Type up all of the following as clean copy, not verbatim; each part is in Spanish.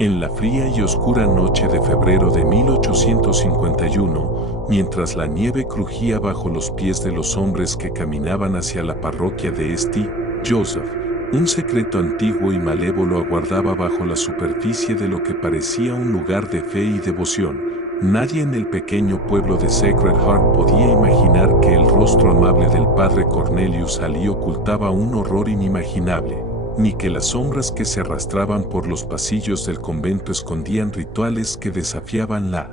En la fría y oscura noche de febrero de 1851, mientras la nieve crujía bajo los pies de los hombres que caminaban hacia la parroquia de St. Joseph, un secreto antiguo y malévolo aguardaba bajo la superficie de lo que parecía un lugar de fe y devoción. Nadie en el pequeño pueblo de Sacred Heart podía imaginar que el rostro amable del padre Cornelius Ali ocultaba un horror inimaginable, ni que las sombras que se arrastraban por los pasillos del convento escondían rituales que desafiaban la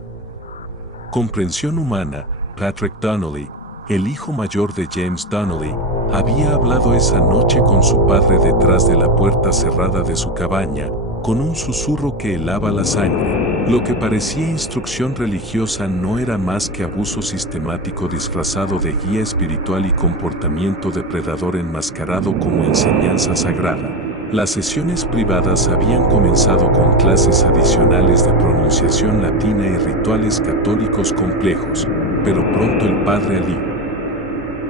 comprensión humana. Patrick Donnelly, el hijo mayor de James Donnelly, había hablado esa noche con su padre detrás de la puerta cerrada de su cabaña, con un susurro que helaba la sangre. Lo que parecía instrucción religiosa no era más que abuso sistemático disfrazado de guía espiritual y comportamiento depredador enmascarado como enseñanza sagrada. Las sesiones privadas habían comenzado con clases adicionales de pronunciación latina y rituales católicos complejos, pero pronto el padre Ali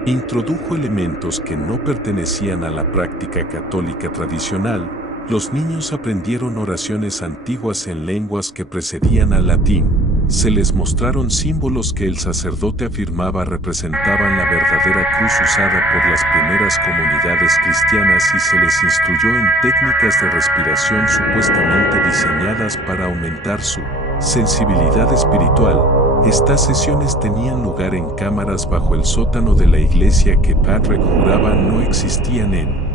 introdujo elementos que no pertenecían a la práctica católica tradicional. Los niños aprendieron oraciones antiguas en lenguas que precedían al latín. Se les mostraron símbolos que el sacerdote afirmaba representaban la verdadera cruz usada por las primeras comunidades cristianas y se les instruyó en técnicas de respiración supuestamente diseñadas para aumentar su sensibilidad espiritual. Estas sesiones tenían lugar en cámaras bajo el sótano de la iglesia que Patrick juraba no existían en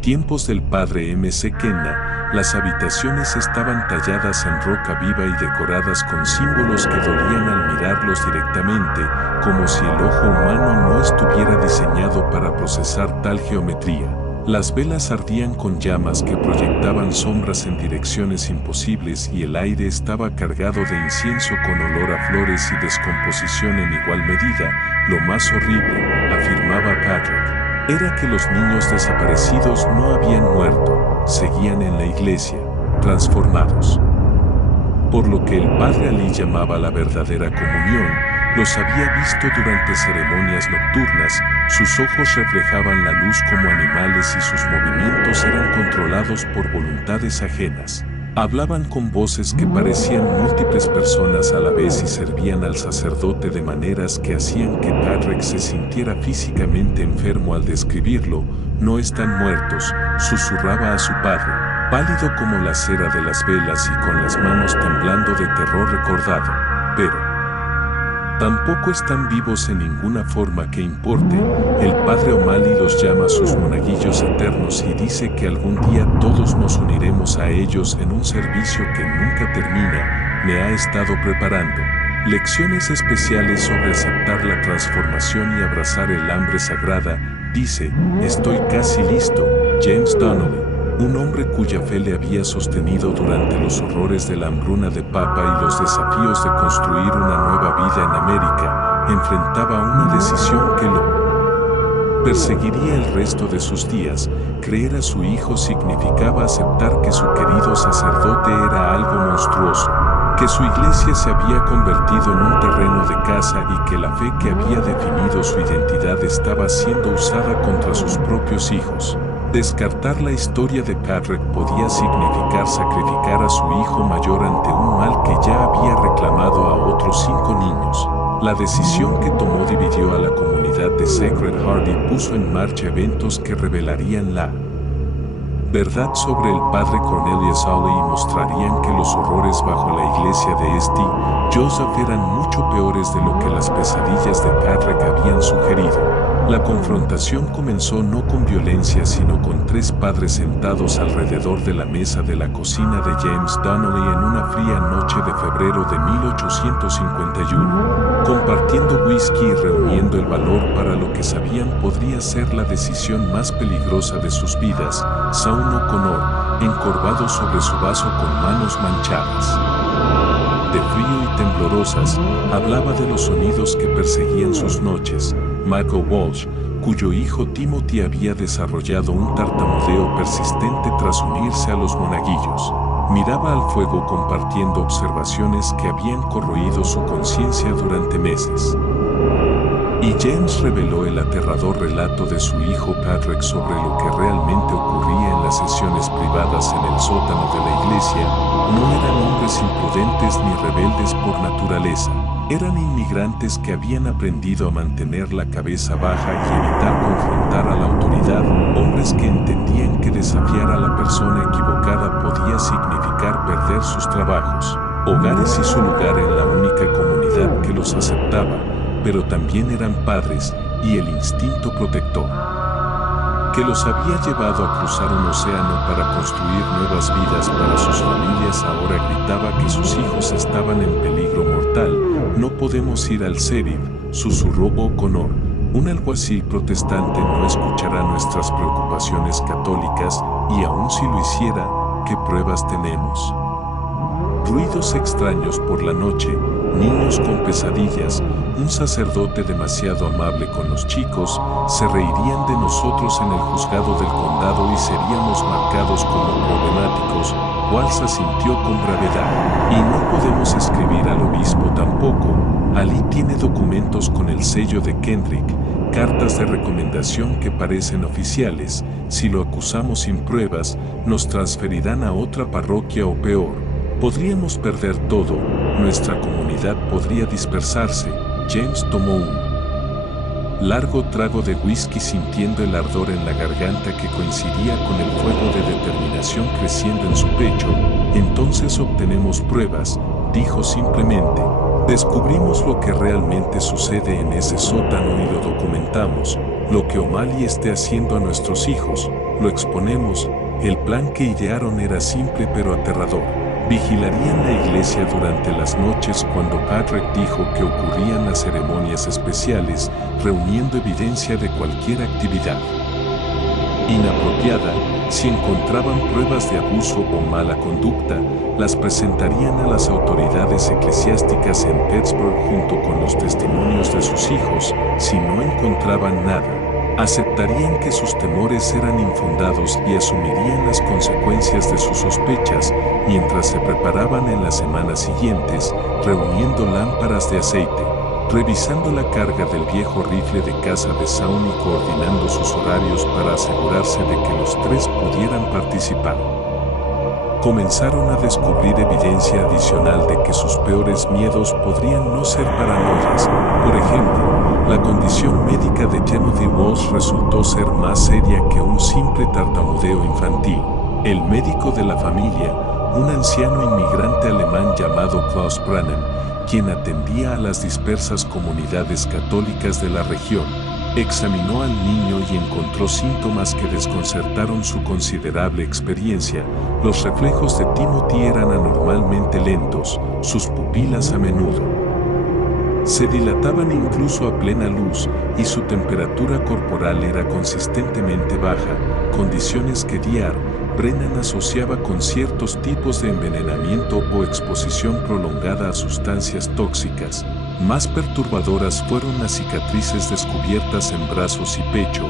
tiempos del padre M.C. Kenna. Las habitaciones estaban talladas en roca viva y decoradas con símbolos que dolían al mirarlos directamente, como si el ojo humano no estuviera diseñado para procesar tal geometría. Las velas ardían con llamas que proyectaban sombras en direcciones imposibles y el aire estaba cargado de incienso con olor a flores y descomposición en igual medida. Lo más horrible, afirmaba Patrick, era que los niños desaparecidos no habían muerto, seguían en la iglesia, transformados. Por lo que el padre Ali llamaba la verdadera comunión, los había visto durante ceremonias nocturnas, sus ojos reflejaban la luz como animales y sus movimientos eran controlados por voluntades ajenas. Hablaban con voces que parecían múltiples personas a la vez y servían al sacerdote de maneras que hacían que Patrick se sintiera físicamente enfermo al describirlo. No están muertos, susurraba a su padre, pálido como la cera de las velas y con las manos temblando de terror recordado. Pero tampoco están vivos en ninguna forma que importe. El padre O'Malley los llama sus monaguillos eternos y dice que algún día todos nos uniremos a ellos en un servicio que nunca termina. Me ha estado preparando lecciones especiales sobre aceptar la transformación y abrazar el hambre sagrada. Dice, estoy casi listo. James Donnelly, un hombre cuya fe le había sostenido durante los horrores de la hambruna de papa y los desafíos de construir una nueva vida en América, enfrentaba una decisión que lo perseguiría el resto de sus días. Creer a su hijo significaba aceptar que su querido sacerdote era algo monstruoso, que su iglesia se había convertido en un terreno de caza y que la fe que había definido su identidad estaba siendo usada contra sus propios hijos. Descartar la historia de Patrick podía significar sacrificar a su hijo mayor ante un mal que ya había reclamado a otros 5 niños. La decisión que tomó dividió a la comunidad de Sacred Heart y puso en marcha eventos que revelarían la verdad sobre el padre Cornelius Ali y mostrarían que los horrores bajo la iglesia de St. Joseph eran mucho peores de lo que las pesadillas de Patrick habían sugerido. La confrontación comenzó no con violencia sino con 3 padres sentados alrededor de la mesa de la cocina de James Donnelly en una fría noche de febrero de 1851, compartiendo whisky y reuniendo el valor para lo que sabían podría ser la decisión más peligrosa de sus vidas. Saul O'Connor, encorvado sobre su vaso con manos manchadas de frío y temblorosas, hablaba de los sonidos que perseguían sus noches. Michael Walsh, cuyo hijo Timothy había desarrollado un tartamudeo persistente tras unirse a los monaguillos, miraba al fuego compartiendo observaciones que habían corroído su conciencia durante meses. Y James reveló el aterrador relato de su hijo Patrick sobre lo que realmente ocurría en las sesiones privadas en el sótano de la iglesia. No eran hombres imprudentes ni rebeldes por naturaleza. Eran inmigrantes que habían aprendido a mantener la cabeza baja y evitar confrontar a la autoridad, hombres que entendían que desafiar a la persona equivocada podía significar perder sus trabajos, hogares y su lugar en la única comunidad que los aceptaba, pero también eran padres y el instinto protector que los había llevado a cruzar un océano para construir nuevas vidas para sus familias, ahora gritaba que sus hijos estaban en peligro mortal. No podemos ir al Sheriff, susurró O'Connor. Un alguacil protestante no escuchará nuestras preocupaciones católicas, y aun si lo hiciera, ¿qué pruebas tenemos? Ruidos extraños por la noche, niños con pesadillas, un sacerdote demasiado amable con los chicos, se reirían de nosotros en el juzgado del condado y seríamos marcados como problemáticos. Walsh sintió con gravedad. Y no podemos escribir al obispo tampoco. Ali tiene documentos con el sello de Kendrick, cartas de recomendación que parecen oficiales. Si lo acusamos sin pruebas, nos transferirán a otra parroquia o peor. Podríamos perder todo, nuestra comunidad podría dispersarse. James tomó un largo trago de whisky sintiendo el ardor en la garganta que coincidía con el fuego de determinación creciendo en su pecho. Entonces obtenemos pruebas, dijo simplemente. Descubrimos lo que realmente sucede en ese sótano y lo documentamos. Lo que O'Malley esté haciendo a nuestros hijos, lo exponemos. El plan que idearon era simple pero aterrador. Vigilarían la iglesia durante las noches cuando Patrick dijo que ocurrían las ceremonias especiales, reuniendo evidencia de cualquier actividad inapropiada. Si encontraban pruebas de abuso o mala conducta, las presentarían a las autoridades eclesiásticas en Pittsburgh junto con los testimonios de sus hijos. Si no encontraban nada, aceptarían que sus temores eran infundados y asumirían las consecuencias de sus sospechas, mientras se preparaban en las semanas siguientes, reuniendo lámparas de aceite, revisando la carga del viejo rifle de caza de Shawn y coordinando sus horarios para asegurarse de que los tres pudieran participar. Comenzaron a descubrir evidencia adicional de que sus peores miedos podrían no ser paranoias. Por ejemplo, la condición médica de Timothy Walsh resultó ser más seria que un simple tartamudeo infantil. El médico de la familia, un anciano inmigrante alemán llamado Klaus Brannan, quien atendía a las dispersas comunidades católicas de la región, examinó al niño y encontró síntomas que desconcertaron su considerable experiencia. Los reflejos de Timothy eran anormalmente lentos, sus pupilas a menudo se dilataban incluso a plena luz, y su temperatura corporal era consistentemente baja, condiciones que Dr. Brennan asociaba con ciertos tipos de envenenamiento o exposición prolongada a sustancias tóxicas. Más perturbadoras fueron las cicatrices descubiertas en brazos y pecho,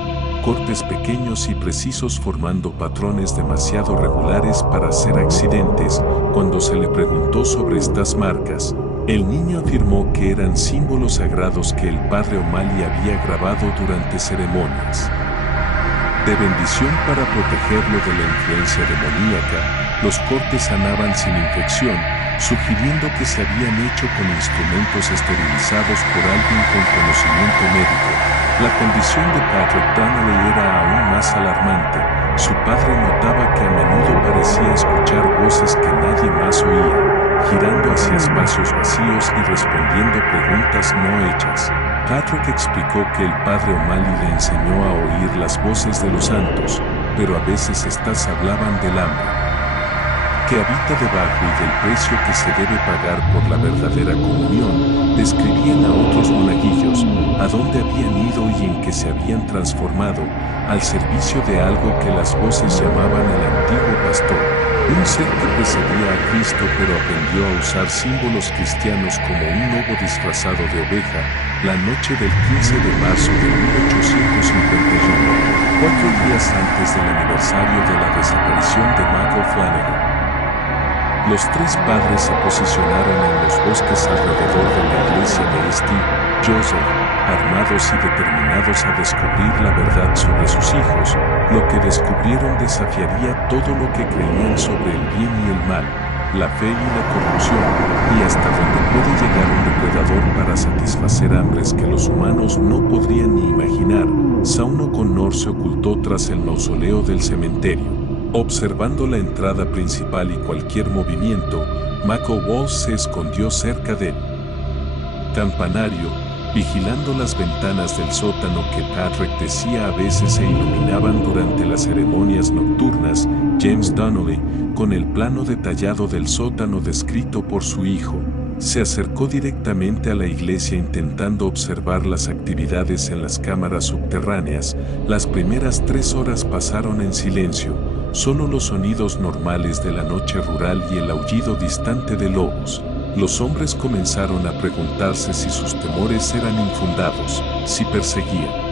cortes pequeños y precisos formando patrones demasiado regulares para ser accidentes. Cuando se le preguntó sobre estas marcas, el niño afirmó que eran símbolos sagrados que el padre O'Malley había grabado durante ceremonias de bendición para protegerlo de la influencia demoníaca. Los cortes sanaban sin infección, sugiriendo que se habían hecho con instrumentos esterilizados por alguien con conocimiento médico. La condición de Patrick Donnelly era aún más alarmante. Su padre notaba que a menudo parecía escuchar voces que nadie más oía, girando hacia espacios vacíos y respondiendo preguntas no hechas. Patrick explicó que el padre O'Malley le enseñó a oír las voces de los santos, pero a veces estas hablaban del hambre que habita debajo y del precio que se debe pagar por la verdadera comunión. Describían a otros monaguillos, a dónde habían ido y en qué se habían transformado, al servicio de algo que las voces llamaban el antiguo pastor, un ser que precedía a Cristo pero aprendió a usar símbolos cristianos como un lobo disfrazado de oveja. La noche del 15 de marzo de 1851, 4 días antes del aniversario de la desaparición de Michael Flanagan, los tres padres se posicionaron en los bosques alrededor de la iglesia de St. Joseph, armados y determinados a descubrir la verdad sobre sus hijos. Lo que descubrieron desafiaría todo lo que creían sobre el bien y el mal. la fe y la corrupción, y hasta donde puede llegar un depredador para satisfacer hambres que los humanos no podrían ni imaginar. Shaun O'Connor se ocultó tras el mausoleo del cementerio. Observando la entrada principal y cualquier movimiento, Mako Walsh se escondió cerca del campanario, vigilando las ventanas del sótano que Patrick decía a veces se iluminaban durante las ceremonias nocturnas. James Donnelly, con el plano detallado del sótano descrito por su hijo, se acercó directamente a la iglesia intentando observar las actividades en las cámaras subterráneas. Las primeras 3 horas pasaron en silencio, solo los sonidos normales de la noche rural y el aullido distante de lobos. Los hombres comenzaron a preguntarse si sus temores eran infundados, si perseguían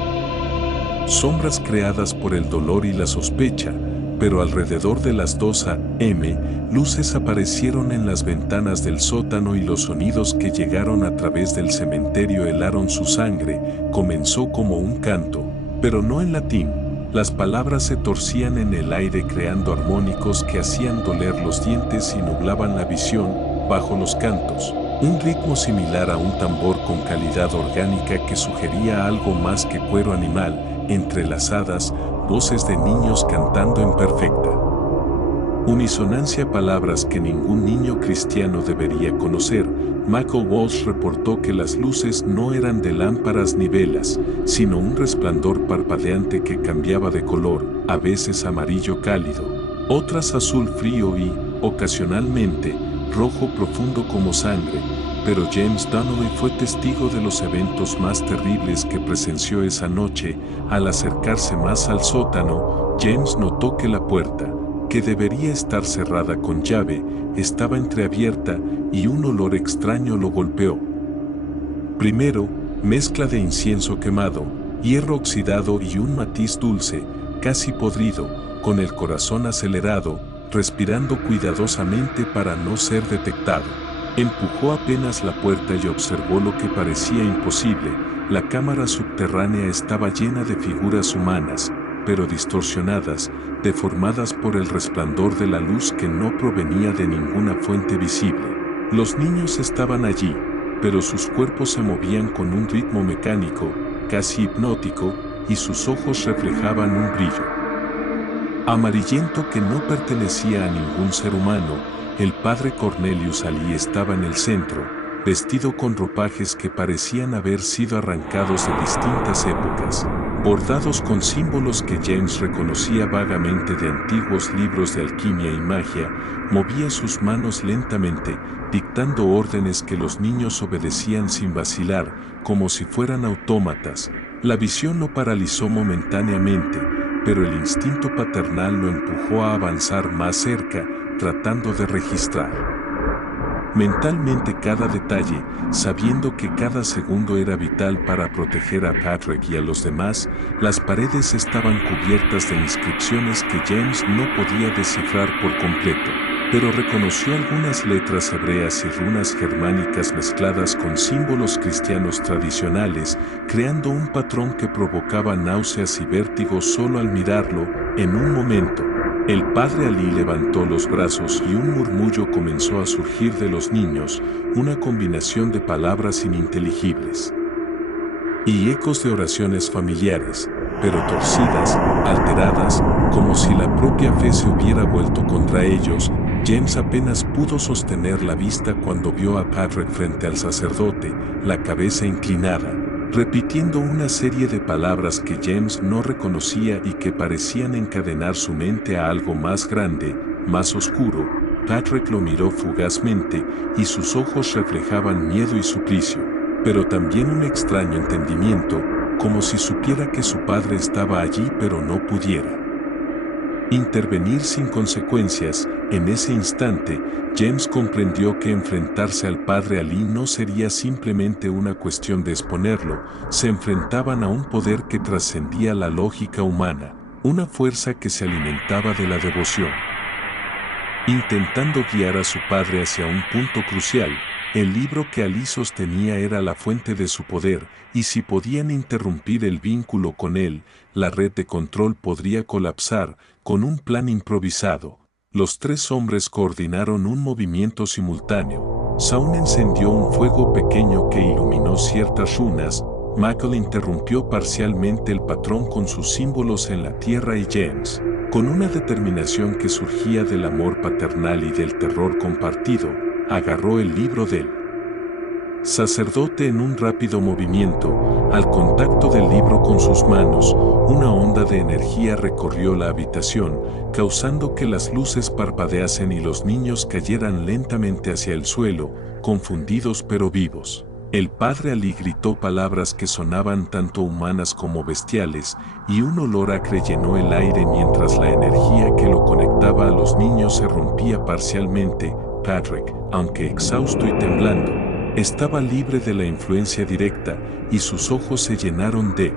sombras creadas por el dolor y la sospecha, pero alrededor de las 2 a.m., luces aparecieron en las ventanas del sótano y los sonidos que llegaron a través del cementerio helaron su sangre. Comenzó como un canto, pero no en latín. Las palabras se torcían en el aire creando armónicos que hacían doler los dientes y nublaban la visión. Bajo los cantos, un ritmo similar a un tambor con calidad orgánica que sugería algo más que cuero animal, entrelazadas, voces de niños cantando en perfecta unisonancia palabras que ningún niño cristiano debería conocer. Mako Walsh reportó que las luces no eran de lámparas ni velas, sino un resplandor parpadeante que cambiaba de color, a veces amarillo cálido, otras azul frío y, ocasionalmente, rojo profundo como sangre. Pero James Donnelly fue testigo de los eventos más terribles que presenció esa noche. Al acercarse más al sótano, James notó que la puerta, que debería estar cerrada con llave, estaba entreabierta y un olor extraño lo golpeó. Primero, mezcla de incienso quemado, hierro oxidado y un matiz dulce, casi podrido, con el corazón acelerado, respirando cuidadosamente para no ser detectado. Empujó apenas la puerta y observó lo que parecía imposible. La cámara subterránea estaba llena de figuras humanas, pero distorsionadas, deformadas por el resplandor de la luz que no provenía de ninguna fuente visible. Los niños estaban allí, pero sus cuerpos se movían con un ritmo mecánico, casi hipnótico, y sus ojos reflejaban un brillo amarillento que no pertenecía a ningún ser humano. El padre Cornelius Ali estaba en el centro, vestido con ropajes que parecían haber sido arrancados de distintas épocas, bordados con símbolos que James reconocía vagamente de antiguos libros de alquimia y magia. Movía sus manos lentamente, dictando órdenes que los niños obedecían sin vacilar, como si fueran autómatas. La visión lo paralizó momentáneamente, pero el instinto paternal lo empujó a avanzar más cerca, tratando de registrar mentalmente cada detalle, sabiendo que cada segundo era vital para proteger a Patrick y a los demás. Las paredes estaban cubiertas de inscripciones que James no podía descifrar por completo, pero reconoció algunas letras hebreas y runas germánicas mezcladas con símbolos cristianos tradicionales, creando un patrón que provocaba náuseas y vértigo solo al mirarlo. En un momento, el padre Ali levantó los brazos y un murmullo comenzó a surgir de los niños, una combinación de palabras ininteligibles y ecos de oraciones familiares, pero torcidas, alteradas, como si la propia fe se hubiera vuelto contra ellos. James apenas pudo sostener la vista cuando vio a Patrick frente al sacerdote, la cabeza inclinada, repitiendo una serie de palabras que James no reconocía y que parecían encadenar su mente a algo más grande, más oscuro. Patrick lo miró fugazmente y sus ojos reflejaban miedo y suplicio, pero también un extraño entendimiento, como si supiera que su padre estaba allí pero no pudiera intervenir sin consecuencias. En ese instante, James comprendió que enfrentarse al padre Ali no sería simplemente una cuestión de exponerlo. Se enfrentaban a un poder que trascendía la lógica humana, una fuerza que se alimentaba de la devoción. Intentando guiar a su padre hacia un punto crucial, el libro que Ali sostenía era la fuente de su poder, y si podían interrumpir el vínculo con él, la red de control podría colapsar. Con un plan improvisado, Los tres hombres coordinaron un movimiento simultáneo. Saun encendió un fuego pequeño que iluminó ciertas runas. Michael interrumpió parcialmente el patrón con sus símbolos en la tierra y James, con una determinación que surgía del amor paternal y del terror compartido, agarró el libro del sacerdote en un rápido movimiento. Al contacto del libro con sus manos, una onda de energía recorrió la habitación, causando que las luces parpadeasen y los niños cayeran lentamente hacia el suelo, confundidos pero vivos. El padre Ali gritó palabras que sonaban tanto humanas como bestiales, y un olor acre llenó el aire mientras la energía que lo conectaba a los niños se rompía parcialmente. Patrick, aunque exhausto y temblando, estaba libre de la influencia directa, y sus ojos se llenaron de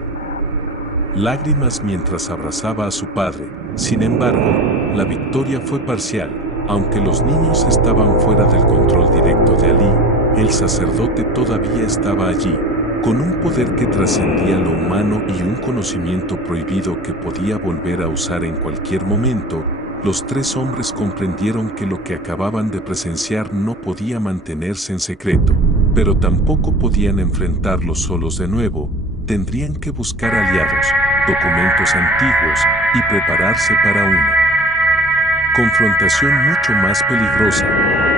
lágrimas mientras abrazaba a su padre. Sin embargo, la victoria fue parcial. Aunque los niños estaban fuera del control directo de Ali, el sacerdote todavía estaba allí, con un poder que trascendía lo humano y un conocimiento prohibido que podía volver a usar en cualquier momento. Los tres hombres comprendieron que lo que acababan de presenciar no podía mantenerse en secreto, pero tampoco podían enfrentarlos solos de nuevo. Tendrían que buscar aliados, documentos antiguos y prepararse para una confrontación mucho más peligrosa,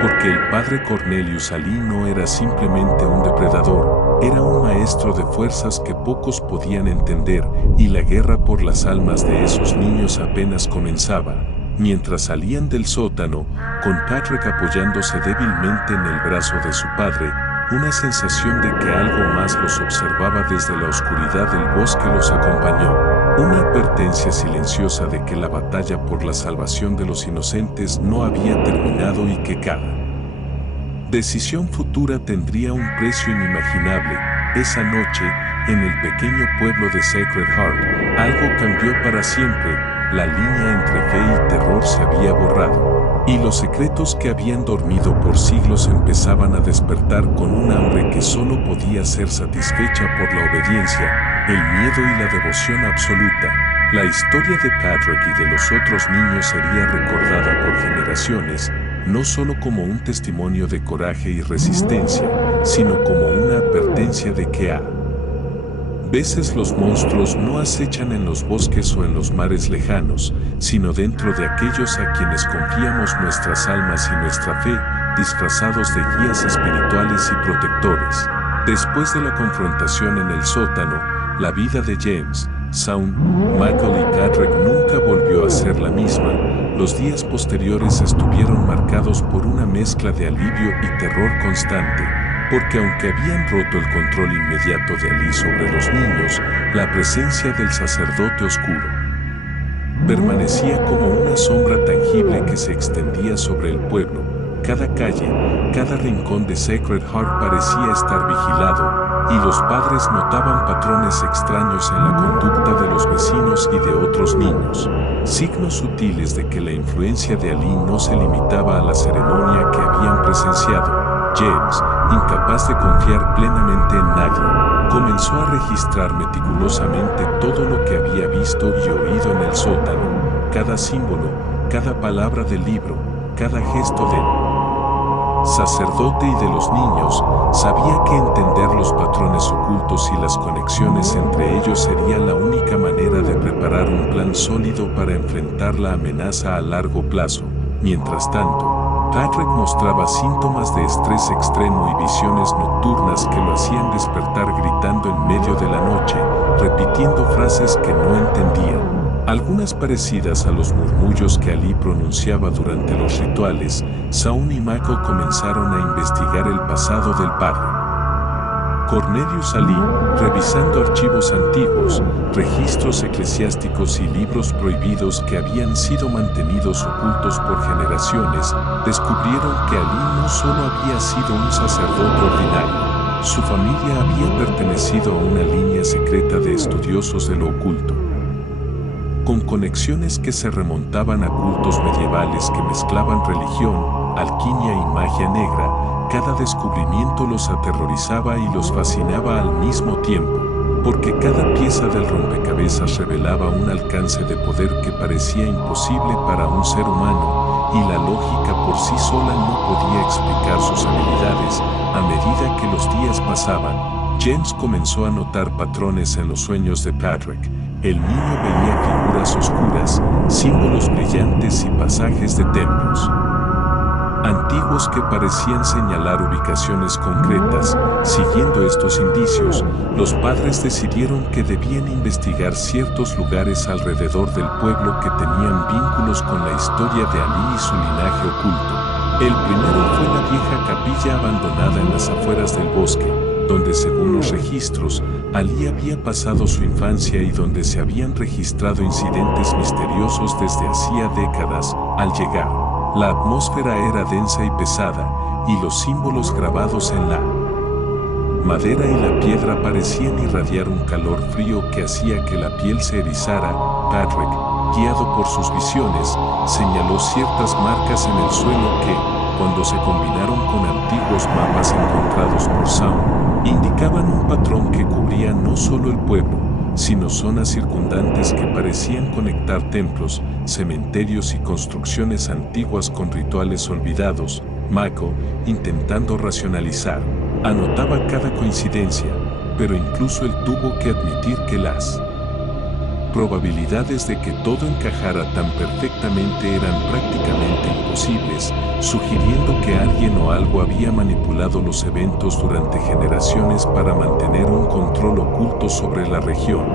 porque el padre Cornelius Ali no era simplemente un depredador, era un maestro de fuerzas que pocos podían entender, y la guerra por las almas de esos niños apenas comenzaba. Mientras salían del sótano, con Patrick apoyándose débilmente en el brazo de su padre, una sensación de que algo más los observaba desde la oscuridad del bosque los acompañó. Una advertencia silenciosa de que la batalla por la salvación de los inocentes no había terminado y que cada decisión futura tendría un precio inimaginable. Esa noche, en el pequeño pueblo de Sacred Heart, algo cambió para siempre. La línea entre fe y terror se había borrado, y los secretos que habían dormido por siglos empezaban a despertar con un hambre que solo podía ser satisfecha por la obediencia, el miedo y la devoción absoluta. La historia de Patrick y de los otros niños sería recordada por generaciones, no solo como un testimonio de coraje y resistencia, sino como una advertencia de que a veces los monstruos no acechan en los bosques o en los mares lejanos, sino dentro de aquellos a quienes confiamos nuestras almas y nuestra fe, disfrazados de guías espirituales y protectores. Después de la confrontación en el sótano, la vida de James, Saun, Michael y Patrick nunca volvió a ser la misma. Los días posteriores estuvieron marcados por una mezcla de alivio y terror constante, porque aunque habían roto el control inmediato de Ali sobre los niños, la presencia del sacerdote oscuro permanecía como una sombra tangible que se extendía sobre el pueblo. Cada calle, cada rincón de Sacred Heart parecía estar vigilado, y los padres notaban patrones extraños en la conducta de los vecinos y de otros niños, signos sutiles de que la influencia de Ali no se limitaba a la ceremonia que habían presenciado. James, incapaz de confiar plenamente en nadie, comenzó a registrar meticulosamente todo lo que había visto y oído en el sótano, cada símbolo, cada palabra del libro, cada gesto del sacerdote y de los niños. Sabía que entender los patrones ocultos y las conexiones entre ellos sería la única manera de preparar un plan sólido para enfrentar la amenaza a largo plazo. Mientras tanto, Patrick mostraba síntomas de estrés extremo y visiones nocturnas que lo hacían despertar gritando en medio de la noche, repitiendo frases que no entendía, algunas parecidas a los murmullos que Ali pronunciaba durante los rituales. Saun y Michael comenzaron a investigar el pasado del padre Cornelius Ali, revisando archivos antiguos, registros eclesiásticos y libros prohibidos que habían sido mantenidos ocultos por generaciones. Descubrieron que Ali no solo había sido un sacerdote ordinario, su familia había pertenecido a una línea secreta de estudiosos de lo oculto, con conexiones que se remontaban a cultos medievales que mezclaban religión, alquimia y magia negra. Cada descubrimiento los aterrorizaba y los fascinaba al mismo tiempo. porque cada pieza del rompecabezas revelaba un alcance de poder que parecía imposible para un ser humano, y la lógica por sí sola no podía explicar sus habilidades. A medida que los días pasaban, James comenzó a notar patrones en los sueños de Patrick. El niño veía figuras oscuras, símbolos brillantes y pasajes de templos antiguos que parecían señalar ubicaciones concretas. Siguiendo estos indicios, los padres decidieron que debían investigar ciertos lugares alrededor del pueblo que tenían vínculos con la historia de Ali y su linaje oculto. El primero fue la vieja capilla abandonada en las afueras del bosque, donde según los registros, Ali había pasado su infancia y donde se habían registrado incidentes misteriosos desde hacía décadas. Al llegar, la atmósfera era densa y pesada, y los símbolos grabados en la madera y la piedra parecían irradiar un calor frío que hacía que la piel se erizara. Patrick, guiado por sus visiones, señaló ciertas marcas en el suelo que, cuando se combinaron con antiguos mapas encontrados por Sound, indicaban un patrón que cubría no solo el pueblo, sino zonas circundantes que parecían conectar templos, cementerios y construcciones antiguas con rituales olvidados. Michael, intentando racionalizar, anotaba cada coincidencia, pero incluso él tuvo que admitir que las probabilidades de que todo encajara tan perfectamente eran prácticamente imposibles, sugiriendo que alguien o algo había manipulado los eventos durante generaciones para mantener un control oculto sobre la región.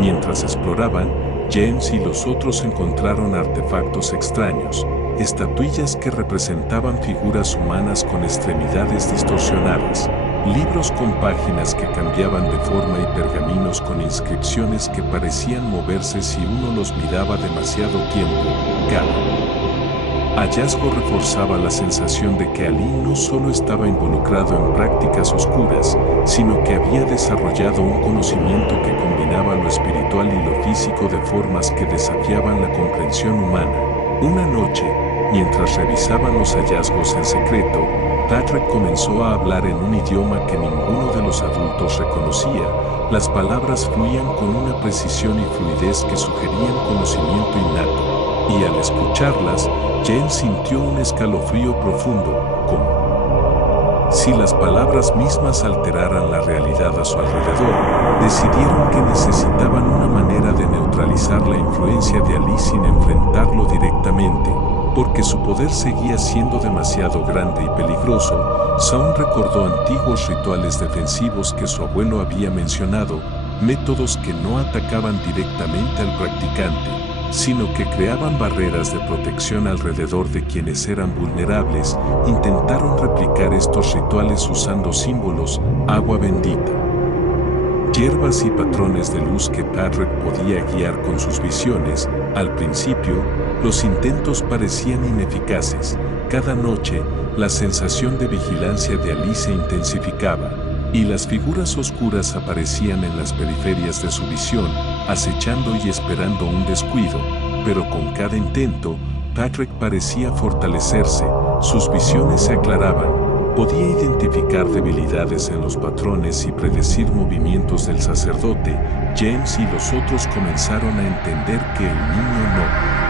Mientras exploraban, James y los otros encontraron artefactos extraños, estatuillas que representaban figuras humanas con extremidades distorsionadas, libros con páginas que cambiaban de forma y pergaminos con inscripciones que parecían moverse si uno los miraba demasiado tiempo. Cada hallazgo reforzaba la sensación de que Ali no solo estaba involucrado en prácticas oscuras, sino que había desarrollado un conocimiento que combinaba lo espiritual y lo físico de formas que desafiaban la comprensión humana. Una noche, mientras revisaban los hallazgos en secreto, Patrick comenzó a hablar en un idioma que ninguno de los adultos reconocía. Las palabras fluían con una precisión y fluidez que sugerían conocimiento innato, y al escucharlas, James sintió un escalofrío profundo, como si las palabras mismas alteraran la realidad a su alrededor. Decidieron que necesitaban una manera de neutralizar la influencia de Ali sin enfrentarlo directamente, porque su poder seguía siendo demasiado grande y peligroso. Sound recordó antiguos rituales defensivos que su abuelo había mencionado, métodos que no atacaban directamente al practicante, sino que creaban barreras de protección alrededor de quienes eran vulnerables. Intentaron replicar estos rituales usando símbolos, agua bendita, hierbas y patrones de luz que Patrick podía guiar con sus visiones. Al principio, los intentos parecían ineficaces. Cada noche, la sensación de vigilancia de Ali se intensificaba, y las figuras oscuras aparecían en las periferias de su visión, acechando y esperando un descuido. Pero con cada intento, Patrick parecía fortalecerse, sus visiones se aclaraban. Podía identificar debilidades en los patrones y predecir movimientos del sacerdote. James y los otros comenzaron a entender que el niño no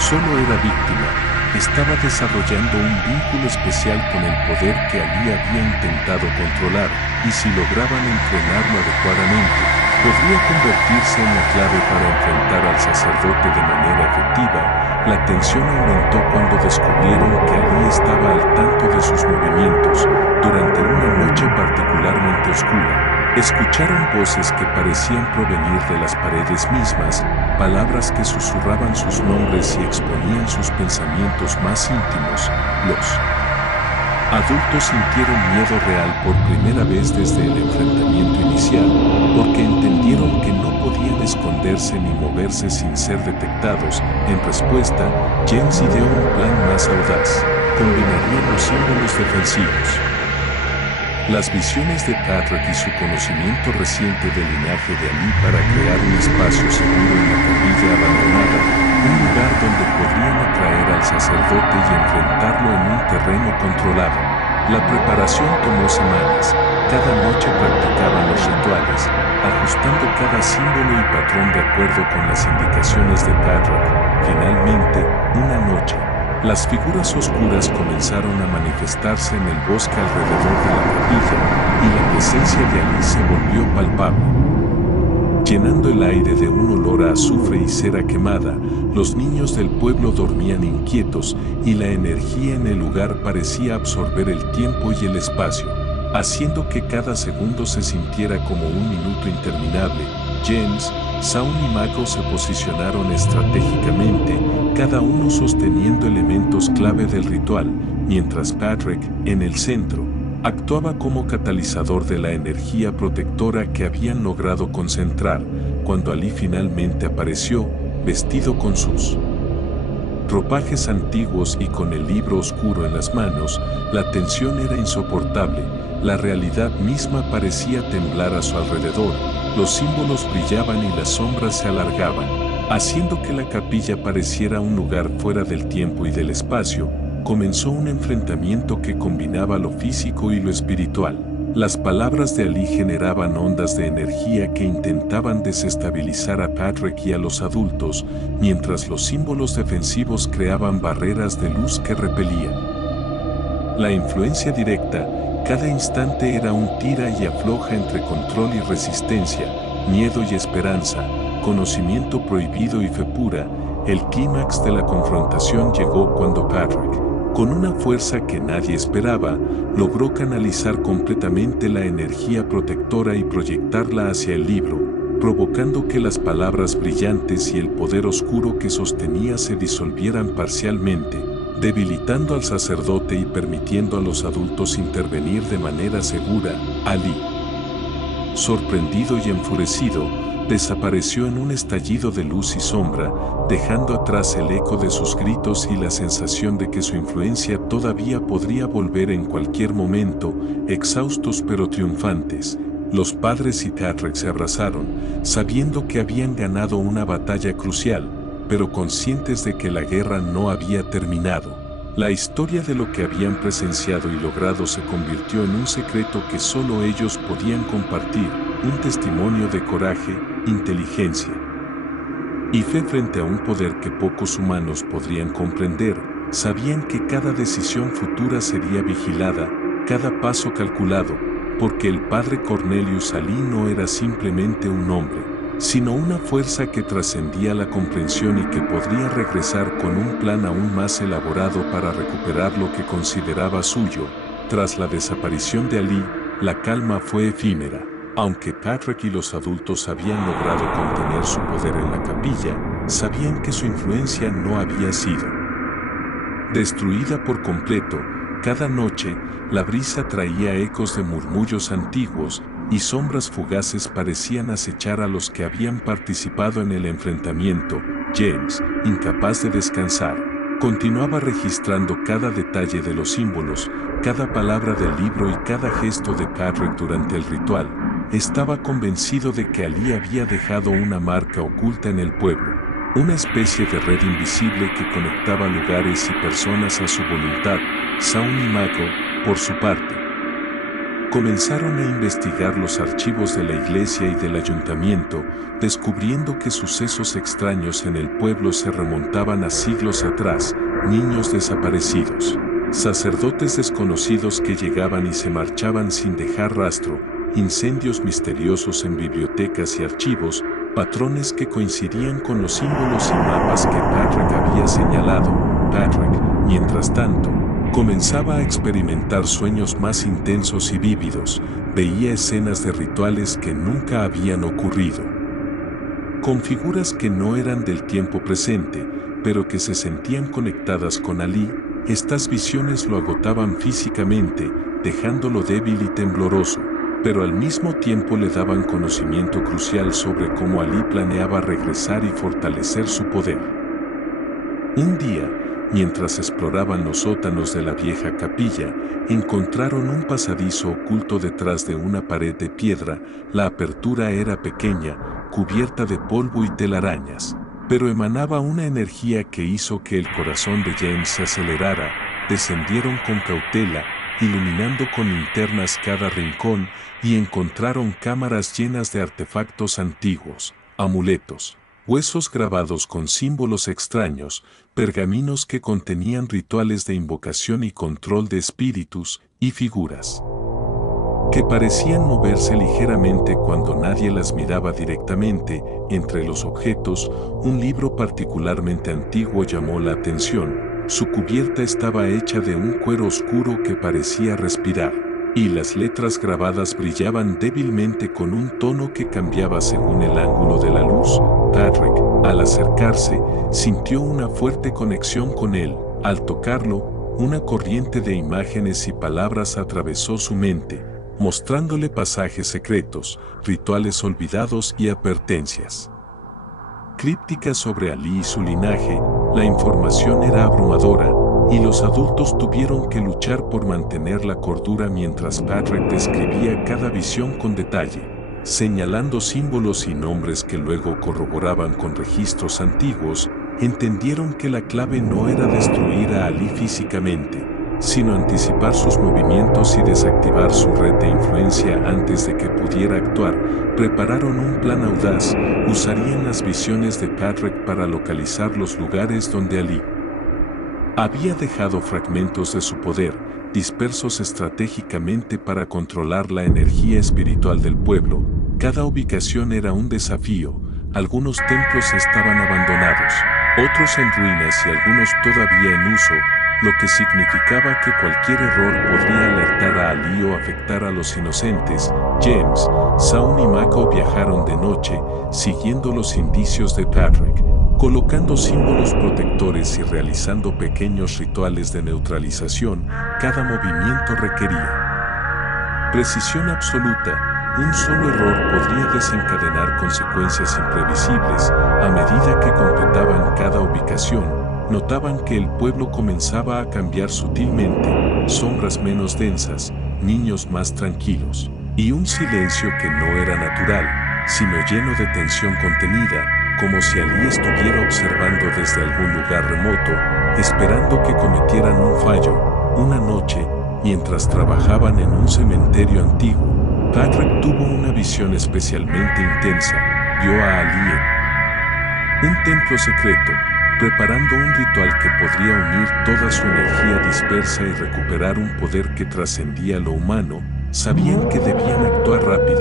solo era víctima, estaba desarrollando un vínculo especial con el poder que Ali había intentado controlar, y si lograban entrenarlo adecuadamente, podría convertirse en la clave para enfrentar al sacerdote de manera efectiva. La tensión aumentó cuando descubrieron que Ali estaba al tanto de sus movimientos. Durante una noche particularmente oscura, escucharon voces que parecían provenir de las paredes mismas, palabras que susurraban sus nombres y exponían sus pensamientos más íntimos. Los adultos sintieron miedo real por primera vez desde el enfrentamiento inicial, porque entendieron que no podían esconderse ni moverse sin ser detectados. En respuesta, James ideó un plan más audaz. Combinarían los símbolos defensivos, las visiones de Patrick y su conocimiento reciente del linaje de Ali para crear un espacio seguro en la capilla abandonada, un lugar donde podrían atraer al sacerdote y enfrentarlo en un terreno controlado. La preparación tomó semanas, Cada noche practicaban los rituales, ajustando cada símbolo y patrón de acuerdo con las indicaciones de Patrick. Finalmente, una noche, las figuras oscuras comenzaron a manifestarse en el bosque alrededor de la capilla, y la presencia de Ali se volvió palpable. Llenando el aire de un olor a azufre y cera quemada, los niños del pueblo dormían inquietos y la energía en el lugar parecía absorber el tiempo y el espacio, haciendo que cada segundo se sintiera como un minuto interminable. James, Saun y Mako se posicionaron estratégicamente, cada uno sosteniendo elementos clave del ritual, mientras Patrick, en el centro, actuaba como catalizador de la energía protectora que habían logrado concentrar. Cuando Ali finalmente apareció, vestido con sus ropajes antiguos y con el libro oscuro en las manos, la tensión era insoportable. La realidad misma parecía temblar a su alrededor, los símbolos brillaban y las sombras se alargaban, haciendo que la capilla pareciera un lugar fuera del tiempo y del espacio. Comenzó un enfrentamiento que combinaba lo físico y lo espiritual. Las palabras de Ali generaban ondas de energía que intentaban desestabilizar a Patrick y a los adultos, mientras los símbolos defensivos creaban barreras de luz que repelían. La influencia directa, cada instante era un tira y afloja entre control y resistencia, miedo y esperanza, conocimiento prohibido y fe pura. El clímax de la confrontación llegó cuando Patrick, con una fuerza que nadie esperaba, logró canalizar completamente la energía protectora y proyectarla hacia el libro, provocando que las palabras brillantes y el poder oscuro que sostenía se disolvieran parcialmente, debilitando al sacerdote y permitiendo a los adultos intervenir de manera segura. Ali, sorprendido y enfurecido, desapareció en un estallido de luz y sombra, dejando atrás el eco de sus gritos y la sensación de que su influencia todavía podría volver en cualquier momento. Exhaustos pero triunfantes, los padres y Patrick se abrazaron, sabiendo que habían ganado una batalla crucial, pero conscientes de que la guerra no había terminado. La historia de lo que habían presenciado y logrado se convirtió en un secreto que solo ellos podían compartir, un testimonio de coraje, inteligencia y fe frente a un poder que pocos humanos podrían comprender. Sabían que cada decisión futura sería vigilada, cada paso calculado, porque el padre Cornelius Ali no era simplemente un hombre, sino una fuerza que trascendía la comprensión y que podría regresar con un plan aún más elaborado para recuperar lo que consideraba suyo. Tras la desaparición de Ali, la calma fue efímera. Aunque Patrick y los adultos habían logrado contener su poder en la capilla, sabían que su influencia no había sido destruida por completo. Cada noche, la brisa traía ecos de murmullos antiguos, y sombras fugaces parecían acechar a los que habían participado en el enfrentamiento. James, incapaz de descansar, continuaba registrando cada detalle de los símbolos, cada palabra del libro y cada gesto de Patrick durante el ritual. Estaba convencido de que Ali había dejado una marca oculta en el pueblo, una especie de red invisible que conectaba lugares y personas a su voluntad. Saun y Mako, por su parte, comenzaron a investigar los archivos de la iglesia y del ayuntamiento, descubriendo que sucesos extraños en el pueblo se remontaban a siglos atrás: niños desaparecidos, sacerdotes desconocidos que llegaban y se marchaban sin dejar rastro, incendios misteriosos en bibliotecas y archivos, patrones que coincidían con los símbolos y mapas que Patrick había señalado. Patrick, mientras tanto, comenzaba a experimentar sueños más intensos y vívidos. Veía escenas de rituales que nunca habían ocurrido, con figuras que no eran del tiempo presente, pero que se sentían conectadas con Ali. Estas visiones lo agotaban físicamente, dejándolo débil y tembloroso, pero al mismo tiempo le daban conocimiento crucial sobre cómo Ali planeaba regresar y fortalecer su poder. Un día, mientras exploraban los sótanos de la vieja capilla, encontraron un pasadizo oculto detrás de una pared de piedra. La apertura era pequeña, cubierta de polvo y telarañas, pero emanaba una energía que hizo que el corazón de James se acelerara. Descendieron con cautela, iluminando con linternas cada rincón, y encontraron cámaras llenas de artefactos antiguos, amuletos, huesos grabados con símbolos extraños, pergaminos que contenían rituales de invocación y control de espíritus, y figuras que parecían moverse ligeramente cuando nadie las miraba directamente. Entre los objetos, un libro particularmente antiguo llamó la atención. Su cubierta estaba hecha de un cuero oscuro que parecía respirar, y las letras grabadas brillaban débilmente con un tono que cambiaba según el ángulo de la luz. Patrick, al acercarse, sintió una fuerte conexión con él. Al tocarlo, una corriente de imágenes y palabras atravesó su mente, mostrándole pasajes secretos, rituales olvidados y advertencias crípticas sobre Ali y su linaje. La información era abrumadora, y los adultos tuvieron que luchar por mantener la cordura mientras Patrick describía cada visión con detalle, señalando símbolos y nombres que luego corroboraban con registros antiguos. Entendieron que la clave no era destruir a Ali físicamente, sino anticipar sus movimientos y desactivar su red de influencia antes de que pudiera actuar. Prepararon un plan audaz. Usarían las visiones de Patrick para localizar los lugares donde Ali había dejado fragmentos de su poder, dispersos estratégicamente para controlar la energía espiritual del pueblo. Cada ubicación era un desafío. Algunos templos estaban abandonados, otros en ruinas y algunos todavía en uso, lo que significaba que cualquier error podría alertar a Ali o afectar a los inocentes. James, Shaun y Mako viajaron de noche, siguiendo los indicios de Patrick, colocando símbolos protectores y realizando pequeños rituales de neutralización. Cada movimiento requería precisión absoluta. Un solo error podría desencadenar consecuencias imprevisibles. A medida que completaban cada ubicación, notaban que el pueblo comenzaba a cambiar sutilmente, sombras menos densas, niños más tranquilos, y un silencio que no era natural, sino lleno de tensión contenida, como si Ali estuviera observando desde algún lugar remoto, esperando que cometieran un fallo. Una noche, mientras trabajaban en un cementerio antiguo, Patrick tuvo una visión especialmente intensa. Vio a Ali en un templo secreto, preparando un ritual que podría unir toda su energía dispersa y recuperar un poder que trascendía lo humano. Sabían que debían actuar rápido.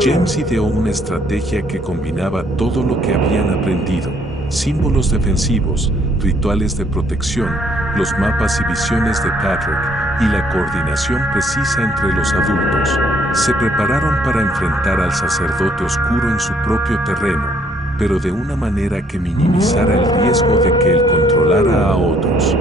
James ideó una estrategia que combinaba todo lo que habían aprendido: símbolos defensivos, rituales de protección, los mapas y visiones de Patrick, y la coordinación precisa entre los adultos. Se prepararon para enfrentar al sacerdote oscuro en su propio terreno, pero de una manera que minimizara el riesgo de que él controlara a otros.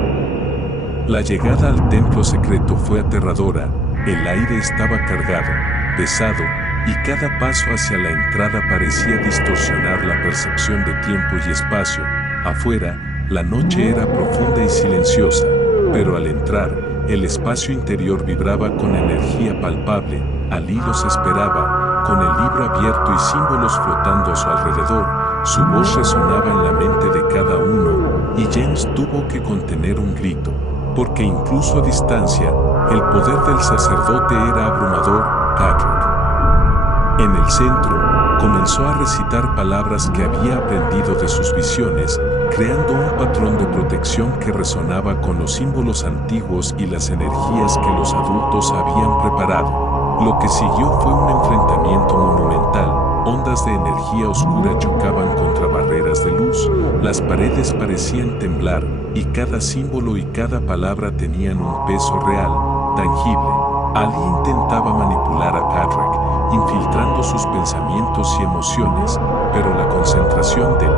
La llegada al templo secreto fue aterradora. El aire estaba cargado, pesado, y cada paso hacia la entrada parecía distorsionar la percepción de tiempo y espacio. Afuera, la noche era profunda y silenciosa, pero al entrar, el espacio interior vibraba con energía palpable. Ali los esperaba, con el libro abierto y símbolos flotando a su alrededor. Su voz resonaba en la mente de cada uno, y James tuvo que contener un grito, porque incluso a distancia, el poder del sacerdote era abrumador. Patrick, en el centro, comenzó a recitar palabras que había aprendido de sus visiones, creando un patrón de protección que resonaba con los símbolos antiguos y las energías que los adultos habían preparado. Lo que siguió fue un enfrentamiento monumental. Ondas de energía oscura chocaban contra barreras de luz, las paredes parecían temblar, y cada símbolo y cada palabra tenían un peso real, tangible. Ali intentaba manipular a Patrick, infiltrando sus pensamientos y emociones, pero la concentración del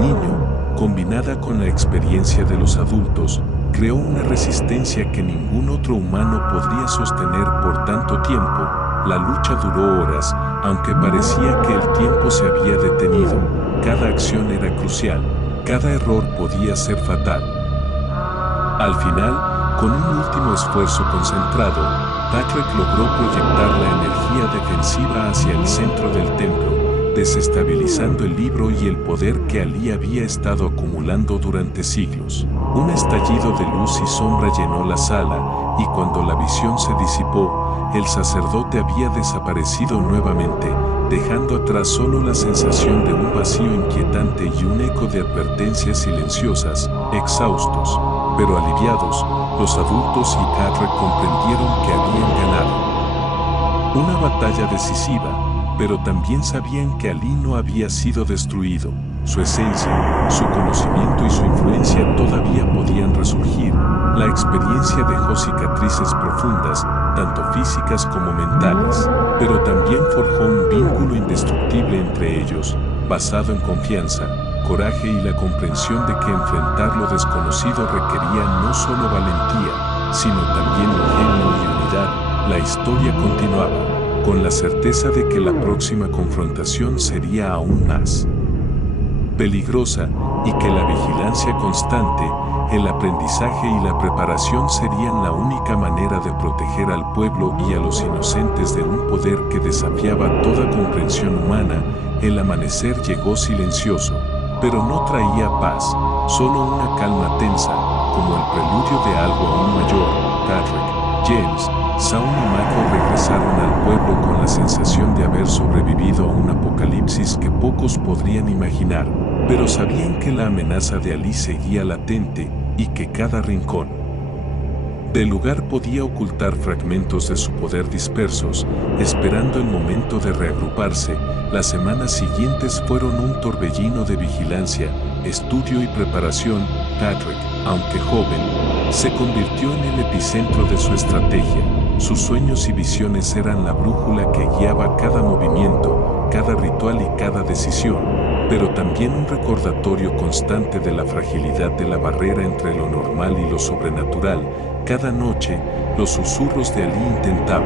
niño, combinada con la experiencia de los adultos, creó una resistencia que ningún otro humano podría sostener por tanto tiempo. La lucha duró horas, aunque parecía que el tiempo se había detenido. Cada acción era crucial, cada error podía ser fatal. Al final, con un último esfuerzo concentrado, Patrick logró proyectar la energía defensiva hacia el centro del templo, desestabilizando el libro y el poder que Ali había estado acumulando durante siglos. Un estallido de luz y sombra llenó la sala, y cuando la visión se disipó, el sacerdote había desaparecido nuevamente, dejando atrás solo la sensación de un vacío inquietante y un eco de advertencias silenciosas. Exhaustos, pero aliviados, los adultos y Patrick comprendieron que habían ganado una batalla decisiva, pero también sabían que Ali no había sido destruido. Su esencia, su conocimiento y su influencia todavía podían resurgir. La experiencia dejó cicatrices profundas, tanto físicas como mentales, pero también forjó un vínculo indestructible entre ellos, basado en confianza, coraje y la comprensión de que enfrentar lo desconocido requería no solo valentía, sino también ingenio y unidad. La historia continuaba, con la certeza de que la próxima confrontación sería aún más peligrosa y que la vigilancia constante, el aprendizaje y la preparación serían la única manera de proteger al pueblo y a los inocentes de un poder que desafiaba toda comprensión humana. El amanecer llegó silencioso, pero no traía paz, solo una calma tensa, como el preludio de algo aún mayor. Patrick, James, Shaun y Mako regresaron al pueblo con la sensación de haber sobrevivido a un apocalipsis que pocos podrían imaginar, pero sabían que la amenaza de Ali seguía latente y que cada rincón del lugar podía ocultar fragmentos de su poder dispersos, esperando el momento de reagruparse. Las semanas siguientes fueron un torbellino de vigilancia, estudio y preparación. Patrick, aunque joven, se convirtió en el epicentro de su estrategia. Sus sueños y visiones eran la brújula que guiaba cada movimiento, cada ritual y cada decisión, pero también un recordatorio constante de la fragilidad de la barrera entre lo normal y lo sobrenatural. Cada noche, los susurros de Ali intentaban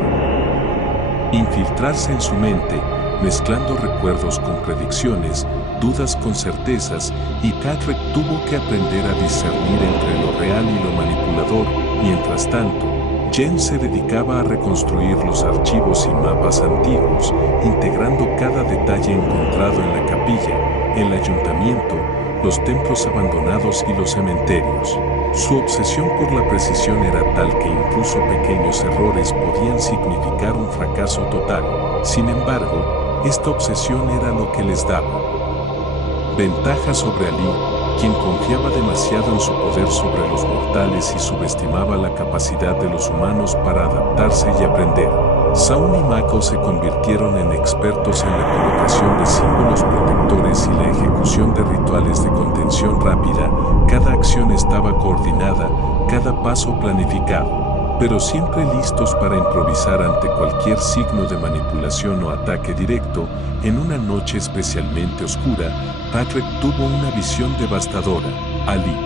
infiltrarse en su mente, mezclando recuerdos con predicciones, dudas con certezas, y Patrick tuvo que aprender a discernir entre lo real y lo manipulador. Mientras tanto, James se dedicaba a reconstruir los archivos y mapas antiguos, integrando cada detalle encontrado en la capilla, el ayuntamiento, los templos abandonados y los cementerios. Su obsesión por la precisión era tal que incluso pequeños errores podían significar un fracaso total. Sin embargo, esta obsesión era lo que les daba ventaja sobre Ali, quien confiaba demasiado en su poder sobre los mortales y subestimaba la capacidad de los humanos para adaptarse y aprender. Shaun y Mako se convirtieron en expertos en la colocación de símbolos protectores y la ejecución de rituales de contención rápida. Cada acción estaba coordinada, cada paso planificado, pero siempre listos para improvisar ante cualquier signo de manipulación o ataque directo. En una noche especialmente oscura, Patrick tuvo una visión devastadora. Ali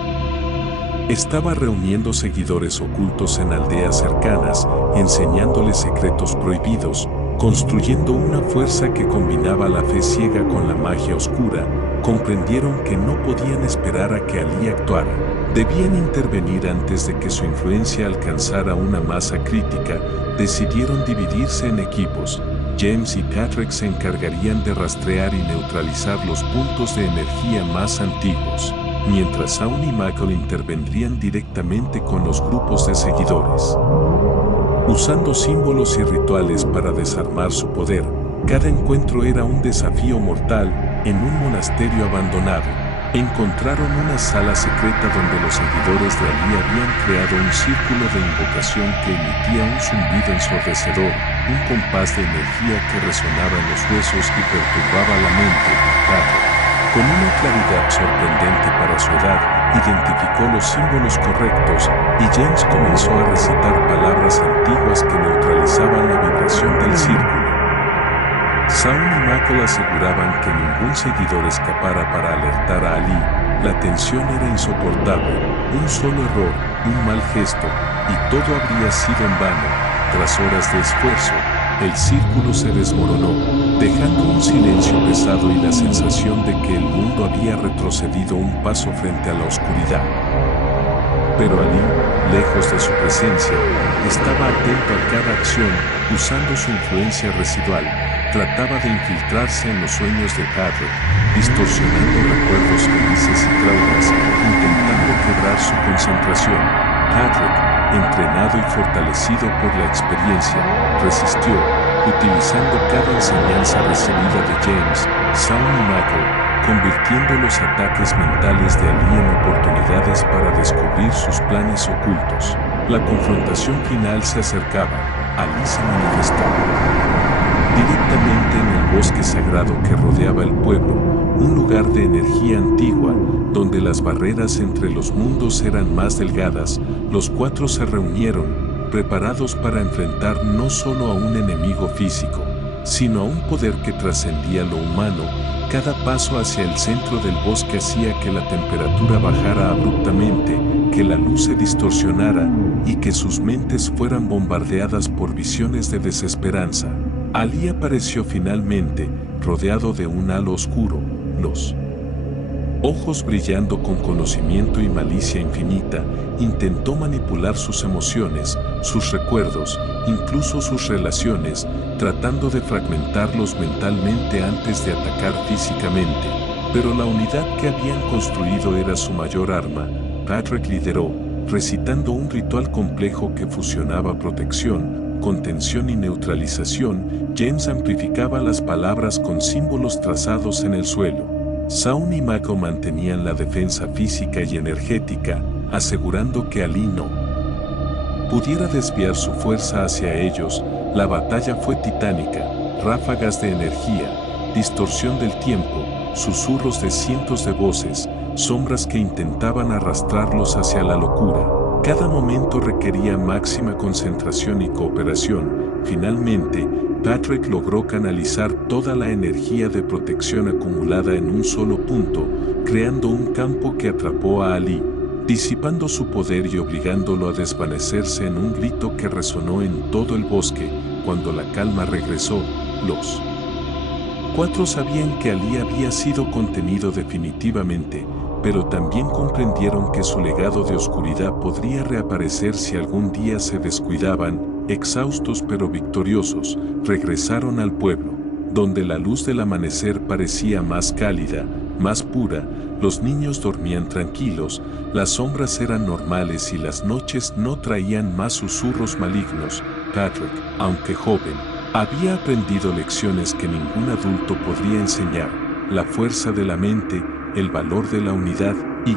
estaba reuniendo seguidores ocultos en aldeas cercanas, enseñándoles secretos prohibidos, construyendo una fuerza que combinaba la fe ciega con la magia oscura. Comprendieron que no podían esperar a que Ali actuara. Debían intervenir antes de que su influencia alcanzara una masa crítica. Decidieron dividirse en equipos. James y Patrick se encargarían de rastrear y neutralizar los puntos de energía más antiguos, mientras Shaun y Mako intervendrían directamente con los grupos de seguidores, usando símbolos y rituales para desarmar su poder. Cada encuentro era un desafío mortal. En un monasterio abandonado, encontraron una sala secreta donde los seguidores de Ali habían creado un círculo de invocación que emitía un zumbido ensordecedor, un compás de energía que resonaba en los huesos y perturbaba la mente. Patrick, con una claridad sorprendente para su edad, identificó los símbolos correctos, y James comenzó a recitar palabras antiguas que neutralizaban la vibración del círculo. Shaun y Mako aseguraban que ningún seguidor escapara para alertar a Ali. La tensión era insoportable. Un solo error, un mal gesto, y todo habría sido en vano. Tras horas de esfuerzo, el círculo se desmoronó, dejando un silencio pesado y la sensación de que el mundo había retrocedido un paso frente a la oscuridad. Pero Ali, lejos de su presencia, estaba atento a cada acción, usando su influencia residual. trataba de infiltrarse en los sueños de Patrick, distorsionando recuerdos felices y traumas, intentando quebrar su concentración. Patrick, entrenado y fortalecido por la experiencia, resistió, utilizando cada enseñanza recibida de James, Shaun y Michael, convirtiendo los ataques mentales de Ali en oportunidades para descubrir sus planes ocultos. La confrontación final se acercaba. Ali se manifestó directamente en el bosque sagrado que rodeaba el pueblo, un lugar de energía antigua, donde las barreras entre los mundos eran más delgadas. Los cuatro se reunieron, preparados para enfrentar no solo a un enemigo físico, sino a un poder que trascendía lo humano. Cada paso hacia el centro del bosque hacía que la temperatura bajara abruptamente, que la luz se distorsionara y que sus mentes fueran bombardeadas por visiones de desesperanza. Ali apareció finalmente, rodeado de un halo oscuro, los ojos brillando con conocimiento y malicia infinita. Intentó manipular sus emociones, sus recuerdos, incluso sus relaciones, tratando de fragmentarlos mentalmente antes de atacar físicamente. Pero la unidad que habían construido era su mayor arma. Patrick lideró, recitando un ritual complejo que fusionaba protección, contención y neutralización. James amplificaba las palabras con símbolos trazados en el suelo. Shaun y Michael mantenían la defensa física y energética, asegurando que Ali no pudiera desviar su fuerza hacia ellos. La batalla fue titánica, ráfagas de energía, distorsión del tiempo, susurros de cientos de voces, sombras que intentaban arrastrarlos hacia la locura. Cada momento requería máxima concentración y cooperación. Finalmente, Patrick logró canalizar toda la energía de protección acumulada en un solo punto, creando un campo que atrapó a Ali, disipando su poder y obligándolo a desvanecerse en un grito que resonó en todo el bosque. Cuando la calma regresó, los cuatro sabían que Ali había sido contenido definitivamente, pero también comprendieron que su legado de oscuridad podría reaparecer si algún día se descuidaban. Exhaustos pero victoriosos, regresaron al pueblo, donde la luz del amanecer parecía más cálida, más pura. Los niños dormían tranquilos, las sombras eran normales y las noches no traían más susurros malignos. Patrick, aunque joven, había aprendido lecciones que ningún adulto podría enseñar: la fuerza de la mente, el valor de la unidad y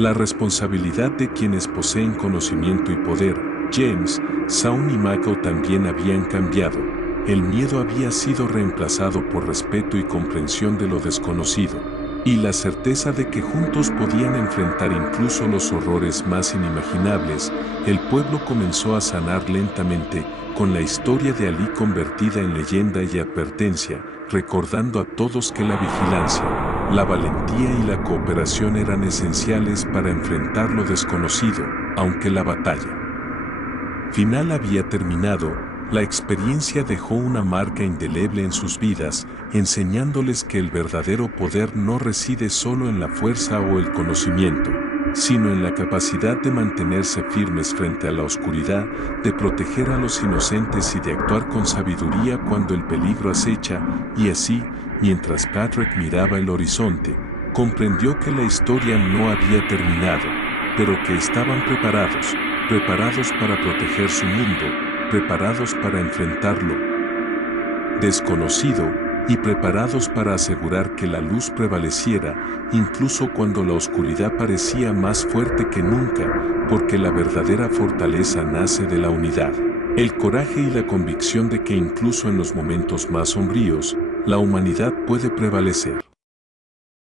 la responsabilidad de quienes poseen conocimiento y poder. James, Shaun y Michael también habían cambiado. El miedo había sido reemplazado por respeto y comprensión de lo desconocido, y la certeza de que juntos podían enfrentar incluso los horrores más inimaginables. El pueblo comenzó a sanar lentamente, con la historia de Ali convertida en leyenda y advertencia, recordando a todos que la vigilancia, la valentía y la cooperación eran esenciales para enfrentar lo desconocido. Aunque la batalla final había terminado, la experiencia dejó una marca indeleble en sus vidas, enseñándoles que el verdadero poder no reside solo en la fuerza o el conocimiento, sino en la capacidad de mantenerse firmes frente a la oscuridad, de proteger a los inocentes y de actuar con sabiduría cuando el peligro acecha. Y así, mientras Patrick miraba el horizonte, comprendió que la historia no había terminado, pero que estaban preparados para proteger su mundo, preparados para enfrentar lo desconocido y preparados para asegurar que la luz prevaleciera, incluso cuando la oscuridad parecía más fuerte que nunca, porque la verdadera fortaleza nace de la unidad, el coraje y la convicción de que incluso en los momentos más sombríos, la humanidad puede prevalecer.